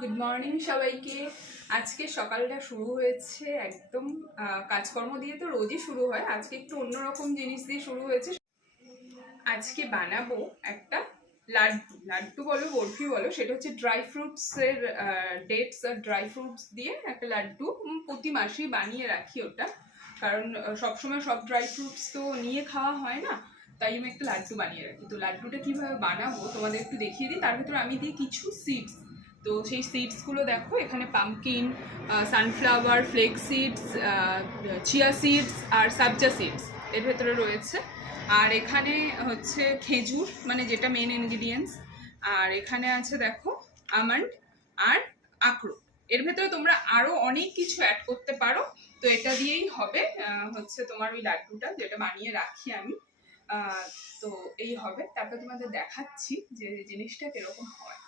Good morning সবাইকে। আজকে সকালটা শুরু হয়েছে একদম কাজকর্ম দিয়ে, তো রোজই শুরু হয়, আজকে একটু অন্যরকম জিনিস দিয়ে শুরু হয়েছে। আজকে বানাবো একটা লাড্ডু, লাড্ডু বলো বরফি বলো, সেটা হচ্ছে ড্রাই ফ্রুটসের ডেটস আর ড্রাই ফ্রুটস দিয়ে একটা লাড্ডু। প্রতি মাসেই বানিয়ে রাখি ওটা, কারণ সবসময় সব ড্রাই ফ্রুটস তো নিয়ে খাওয়া হয় না, তাই আমি একটা লাড্ডু বানিয়ে রাখি। তো লাড্ডুটা কিভাবে বানাবো তোমাদের একটু দেখিয়ে দিই। তার ভিতরে আমি দিই কিছু সিডস। তো সেই সিডসগুলো দেখো, এখানে pumpkin, sunflower, flax seeds, chia seeds আর সাবজা সিডস এর ভেতরে রয়েছে। আর এখানে হচ্ছে খেজুর, মানে যেটা মেন ইনগ্রিডিয়েন্টস। আর এখানে আছে দেখো আমন্ড আর আখরোট। এর ভেতরে তোমরা আরো অনেক কিছু অ্যাড করতে পারো। তো এটা দিয়েই হবে হচ্ছে তোমার ওই লাড্ডুটা, যেটা বানিয়ে রাখি আমি। তো এই হবে। তারপর তোমাদের দেখাচ্ছি যে জিনিসটা কিরকম হয়।